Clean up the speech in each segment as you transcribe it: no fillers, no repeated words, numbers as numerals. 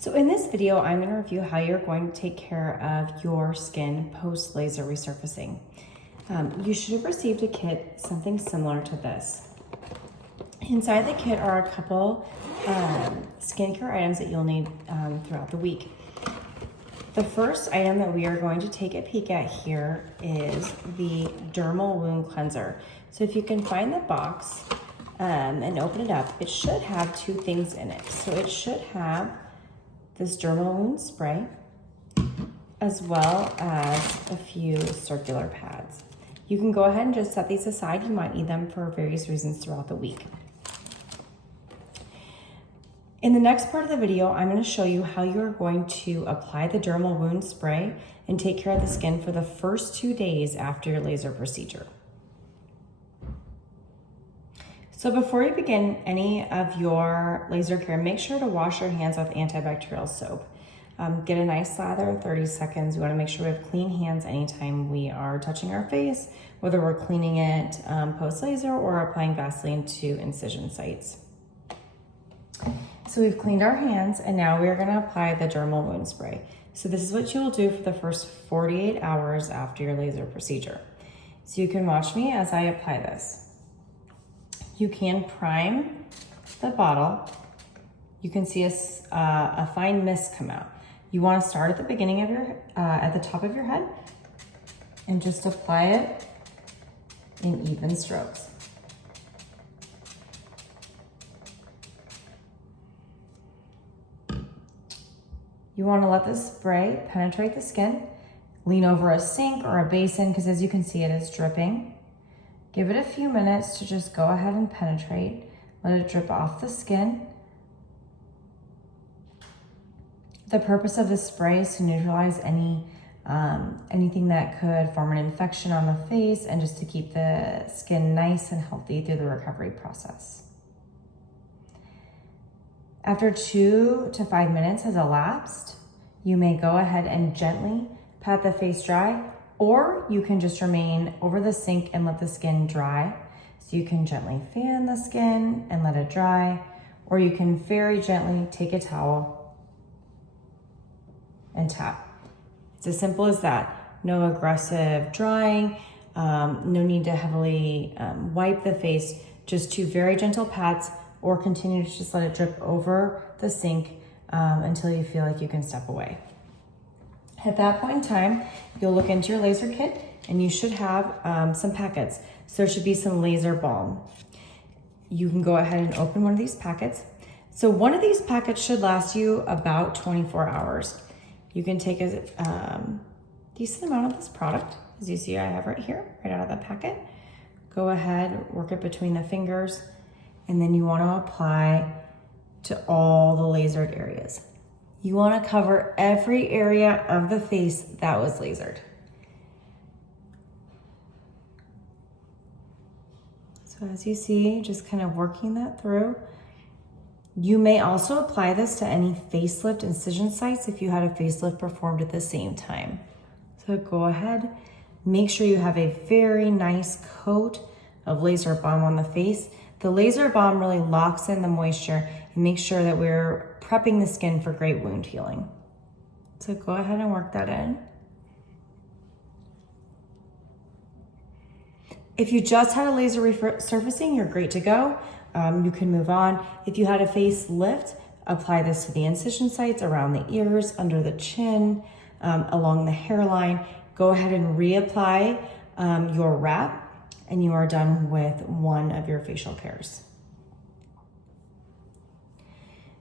So in this video, I'm going to review how you're going to take care of your skin post laser resurfacing. You should have received a kit, something similar to this. Inside the kit are a couple skincare items that you'll need throughout the week. The first item that we are going to take a peek at here is the dermal wound cleanser. So if you can find the box and open it up, it should have two things in it. So it should have this dermal wound spray, as well as a few circular pads. You can go ahead and just set these aside. You might need them for various reasons throughout the week. In the next part of the video, I'm going to show you how you're going to apply the dermal wound spray and take care of the skin for the first 2 days after your laser procedure. So before you begin any of your laser care, make sure to wash your hands with antibacterial soap. Get a nice lather, 30 seconds. We want to make sure we have clean hands anytime we are touching our face, whether we're cleaning it post-laser or applying Vaseline to incision sites. So we've cleaned our hands, and now we are going to apply the dermal wound spray. So this is what you will do for the first 48 hours after your laser procedure. So you can watch me as I apply this. You can prime the bottle. You can see a fine mist come out. You want to start at the beginning of your, at the top of your head, and just apply it in even strokes. You want to let the spray penetrate the skin. Lean over a sink or a basin, because as you can see, it is dripping. Give it a few minutes to just go ahead and penetrate. Let it drip off the skin. The purpose of this spray is to neutralize anything that could form an infection on the face, and just to keep the skin nice and healthy through the recovery process. After 2 to 5 minutes has elapsed, you may go ahead and gently pat the face dry, or you can just remain over the sink and let the skin dry. So you can gently fan the skin and let it dry, or you can very gently take a towel and tap. It's as simple as that. No aggressive drying, no need to heavily wipe the face, just 2 very gentle pats, or continue to just let it drip over the sink until you feel like you can step away. At that point in time, you'll look into your laser kit, and you should have some packets. So there should be some laser balm. You can go ahead and open one of these packets. So one of these packets should last you about 24 hours. You can take a decent amount of this product, as you see I have right here, right out of the packet. Go ahead, work it between the fingers, and then you want to apply to all the lasered areas. You want to cover every area of the face that was lasered. So as you see, just kind of working that through. You may also apply this to any facelift incision sites if you had a facelift performed at the same time. So go ahead, make sure you have a very nice coat of laser balm on the face. The laser balm really locks in the moisture and makes sure that we're prepping the skin for great wound healing. So go ahead and work that in. If you just had a laser resurfacing, you're great to go. You can move on. If you had a facelift, apply this to the incision sites around the ears, under the chin, along the hairline. Go ahead and reapply your wrap, and you are done with one of your facial cares.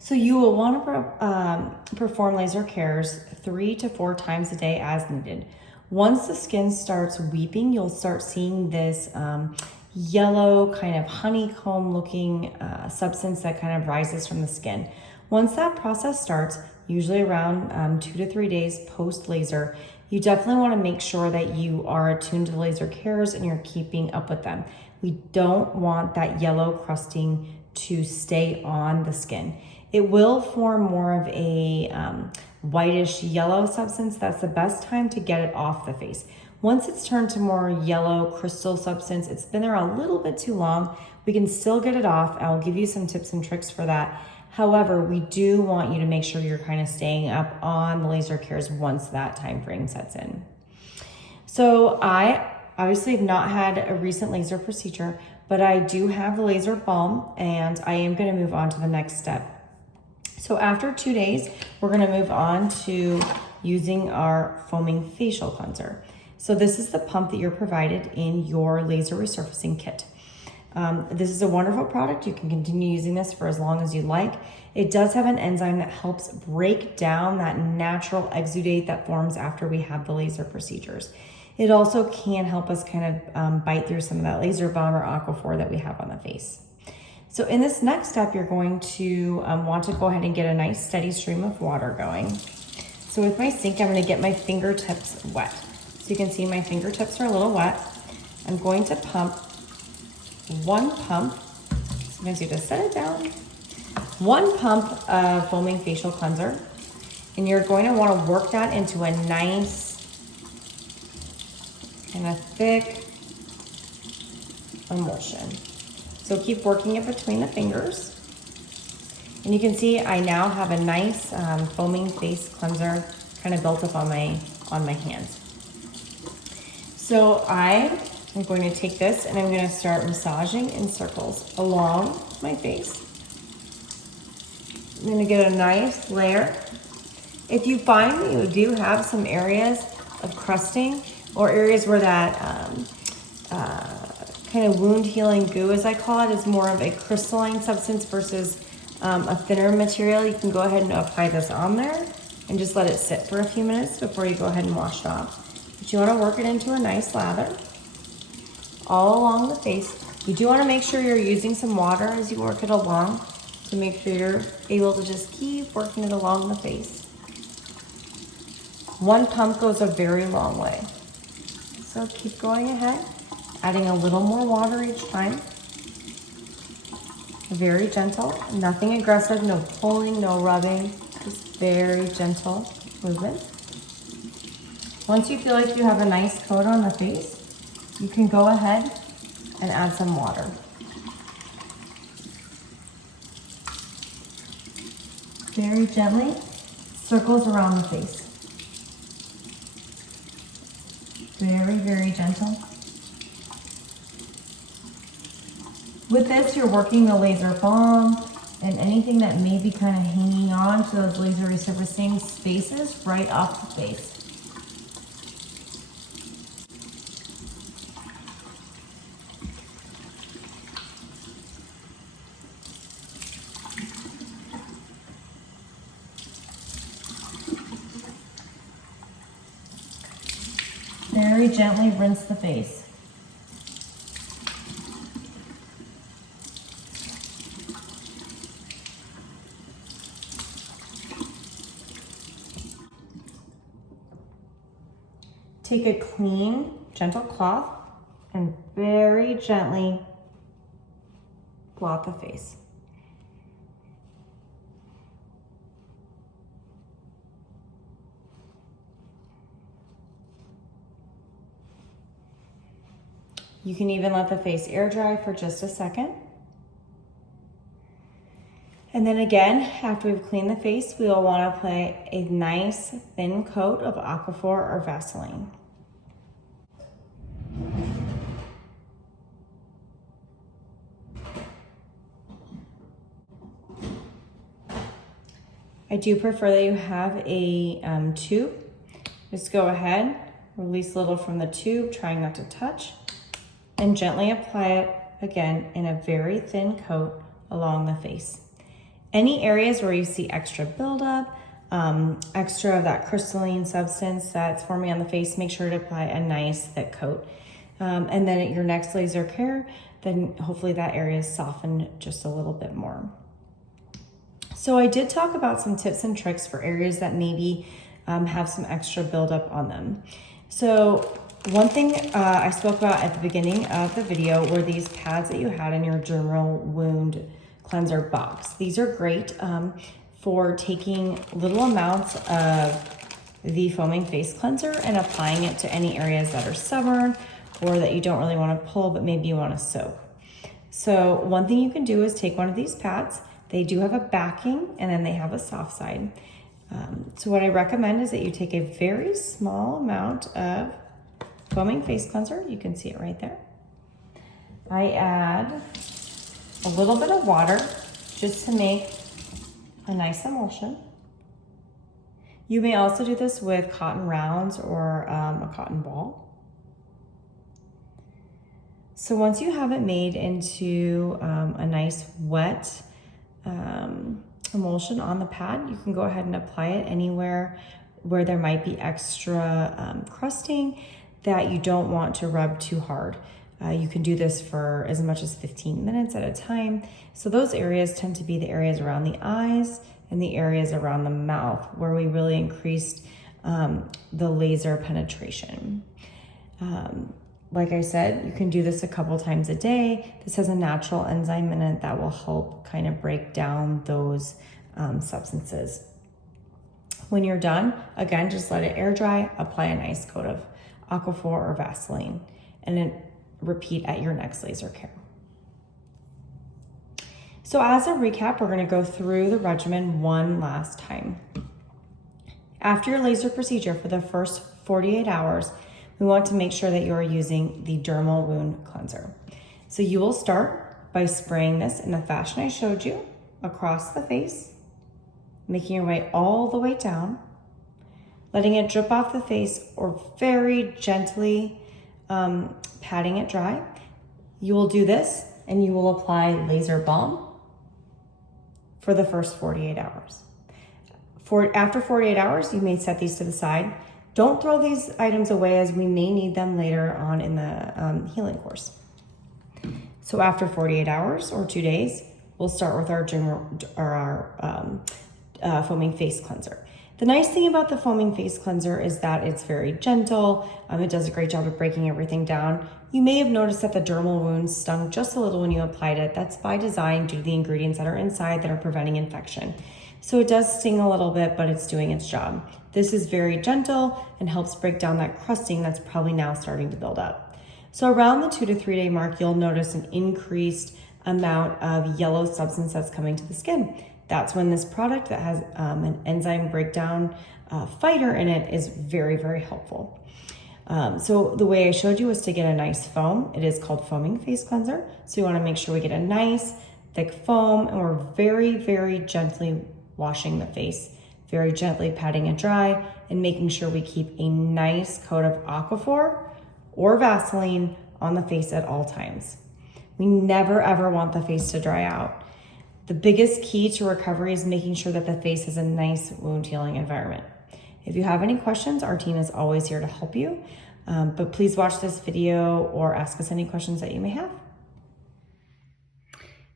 So you will want to perform laser cares 3 to 4 times a day as needed. Once the skin starts weeping, you'll start seeing this yellow kind of honeycomb looking substance that kind of rises from the skin. Once that process starts, usually around 2 to 3 days post laser, you definitely want to make sure that you are attuned to the laser cares and you're keeping up with them. We don't want that yellow crusting to stay on the skin. It will form more of a whitish yellow substance. That's the best time to get it off the face. Once it's turned to more yellow crystal substance, it's been there a little bit too long, we can still get it off. I'll give you some tips and tricks for that However, we do want you to make sure you're kind of staying up on the laser cares once that time frame sets in. So I obviously have not had a recent laser procedure, but I do have the laser balm, and I am going to move on to the next step. So after 2 days, we're going to move on to using our foaming facial cleanser. So this is the pump that you're provided in your laser resurfacing kit. This is a wonderful product. You can continue using this for as long as you like. It does have an enzyme that helps break down that natural exudate that forms after we have the laser procedures. It also can help us kind of bite through some of that laser balm or aquaphor that we have on the face. So in this next step, you're going to want to go ahead and get a nice steady stream of water going. So with my sink, I'm going to get my fingertips wet. So you can see my fingertips are a little wet. I'm going to pump one pump. Sometimes you have to set it down. One pump of foaming facial cleanser. And you're going to want to work that into a nice kind of thick emulsion. So keep working it between the fingers. And you can see I now have a nice foaming face cleanser kind of built up on my hands. So I am going to take this and I'm going to start massaging in circles along my face. I'm going to get a nice layer. If you find that you do have some areas of crusting or areas where that kind of wound healing goo, as I call it, is more of a crystalline substance versus a thinner material, you can go ahead and apply this on there and just let it sit for a few minutes before you go ahead and wash it off. But you want to work it into a nice lather all along the face. You do want to make sure you're using some water as you work it along to make sure you're able to just keep working it along the face. One pump goes a very long way. So keep going ahead, adding a little more water each time. Very gentle, nothing aggressive, no pulling, no rubbing, just very gentle movement. Once you feel like you have a nice coat on the face, you can go ahead and add some water. Very gently, circles around the face. Very, very gentle. With this, you're working the laser balm and anything that may be kind of hanging on to those laser resurfacing spaces right off the face. Very gently rinse the face. Take a clean, gentle cloth and very gently blot the face. You can even let the face air dry for just a second. And then again, after we've cleaned the face, we will want to apply a nice thin coat of aquaphor or Vaseline. I do prefer that you have a tube. Just go ahead, release a little from the tube, trying not to touch, and gently apply it again in a very thin coat along the face. Any areas where you see extra buildup, extra of that crystalline substance that's forming on the face, make sure to apply a nice thick coat. And then at your next laser care, then hopefully that area is softened just a little bit more. So I did talk about some tips and tricks for areas that maybe have some extra buildup on them. So one thing I spoke about at the beginning of the video were these pads that you had in your dermal wound cleanser box. These are great for taking little amounts of the foaming face cleanser and applying it to any areas that are stubborn or that you don't really want to pull, but maybe you want to soak. So one thing you can do is take one of these pads, They do have a backing and then they have a soft side. So what I recommend is that you take a very small amount of foaming face cleanser. You can see it right there. I add a little bit of water just to make a nice emulsion. You may also do this with cotton rounds or a cotton ball. So once you have it made into a nice wet emulsion on the pad, you can go ahead and apply it anywhere where there might be extra crusting that you don't want to rub too hard. You can do this for as much as 15 minutes at a time. So those areas tend to be the areas around the eyes and the areas around the mouth where we really increased the laser penetration. Like I said, you can do this a couple times a day. This has a natural enzyme in it that will help kind of break down those substances. When you're done, again, just let it air dry, apply a nice coat of Aquaphor or Vaseline, and then repeat at your next laser care. So as a recap, we're gonna go through the regimen one last time. After your laser procedure for the first 48 hours, we want to make sure that you are using the dermal wound cleanser. So you will start by spraying this in the fashion I showed you across the face, making your way all the way down, letting it drip off the face or very gently patting it dry. You will do this and you will apply laser balm for the first 48 hours. After 48 hours, you may set these to the side. Don't throw these items away as we may need them later on in the healing course. So after 48 hours or 2 days, we'll start with our foaming face cleanser. The nice thing about the foaming face cleanser is that it's very gentle. It does a great job of breaking everything down. You may have noticed that the dermal wounds stung just a little when you applied it. That's by design due to the ingredients that are inside that are preventing infection. So it does sting a little bit, but it's doing its job. This is very gentle and helps break down that crusting that's probably now starting to build up. So around the 2 to 3 day mark, you'll notice an increased amount of yellow substance that's coming to the skin. That's when this product that has an enzyme breakdown fighter in it is very, very helpful. So the way I showed you was to get a nice foam. It is called foaming face cleanser. So you wanna make sure we get a nice thick foam and we're very, very gently washing the face, very gently patting it dry and making sure we keep a nice coat of Aquaphor or Vaseline on the face at all times. We never ever want the face to dry out. The biggest key to recovery is making sure that the face has a nice wound healing environment. If you have any questions, our team is always here to help you, but please watch this video or ask us any questions that you may have.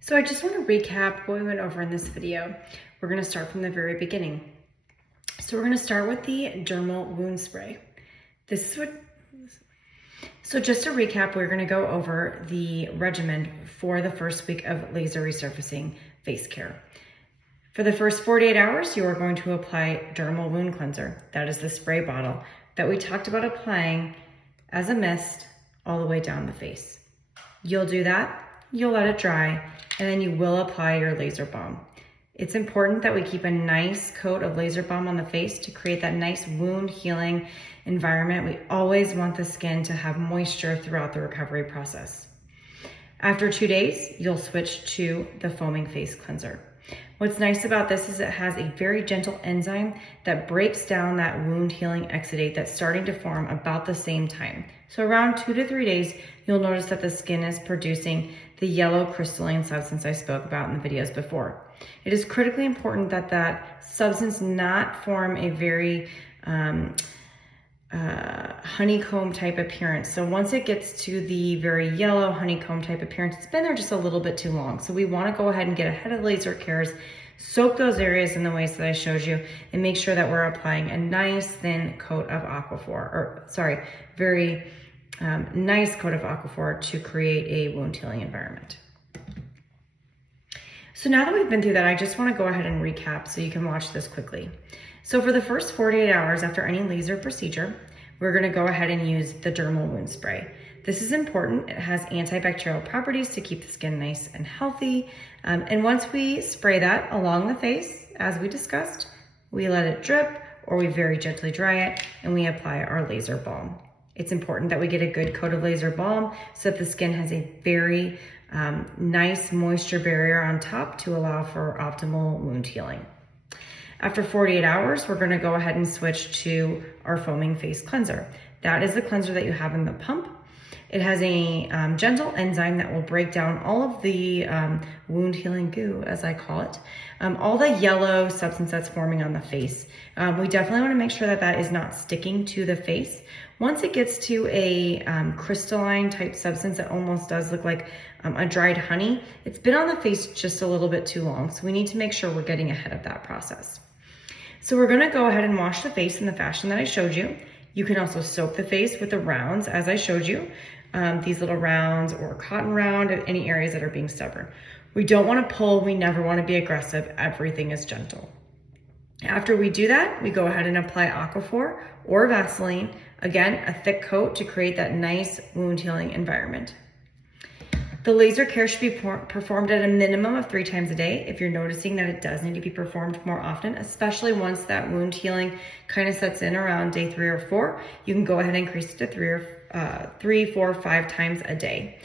So I just want to recap what we went over in this video. We're going to start from the very beginning. So we're going to start with the dermal wound spray. So just to recap, we're going to go over the regimen for the first week of laser resurfacing face care. For the first 48 hours, you are going to apply dermal wound cleanser. That is the spray bottle that we talked about applying as a mist all the way down the face. You'll do that, you'll let it dry, and then you will apply your laser balm. It's important that we keep a nice coat of laser balm on the face to create that nice wound healing environment. We always want the skin to have moisture throughout the recovery process. After 2 days, you'll switch to the foaming face cleanser. What's nice about this is it has a very gentle enzyme that breaks down that wound healing exudate that's starting to form about the same time. So around 2 to 3 days, you'll notice that the skin is producing the yellow crystalline substance I spoke about in the videos before. It is critically important that that substance not form a very honeycomb type appearance. So once it gets to the very yellow honeycomb type appearance, it's been there just a little bit too long. So we want to go ahead and get ahead of laser cares, soak those areas in the ways that I showed you, and make sure that we're applying a nice thin coat of very nice coat of Aquaphor to create a wound healing environment. So now that we've been through that, I just want to go ahead and recap so you can watch this quickly. So for the first 48 hours after any laser procedure, we're going to go ahead and use the dermal wound spray. This is important. It has antibacterial properties to keep the skin nice and healthy. And once we spray that along the face, as we discussed, we let it drip or we very gently dry it and we apply our laser balm. It's important that we get a good coat of laser balm so that the skin has a very nice moisture barrier on top to allow for optimal wound healing. After 48 hours, we're gonna go ahead and switch to our foaming face cleanser. That is the cleanser that you have in the pump. It has a gentle enzyme that will break down all of the wound healing goo, as I call it, all the yellow substance that's forming on the face. We definitely wanna make sure that that is not sticking to the face. Once it gets to a crystalline type substance that almost does look like a dried honey, it's been on the face just a little bit too long. So we need to make sure we're getting ahead of that process. So we're gonna go ahead and wash the face in the fashion that I showed you. You can also soak the face with the rounds as I showed you, these little rounds or cotton round at any areas that are being stubborn. We don't wanna pull, we never wanna be aggressive, everything is gentle. After we do that, we go ahead and apply Aquaphor or Vaseline, again, a thick coat to create that nice wound healing environment. The laser care should be performed at a minimum of 3 times a day. If you're noticing that it does need to be performed more often, especially once that wound healing kind of sets in around day 3 or 4, you can go ahead and increase it to 3, 4, 5 times a day.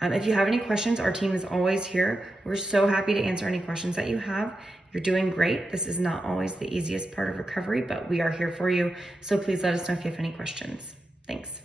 If you have any questions, our team is always here. We're so happy to answer any questions that you have. You're doing great. This is not always the easiest part of recovery, but we are here for you. So please let us know if you have any questions. Thanks.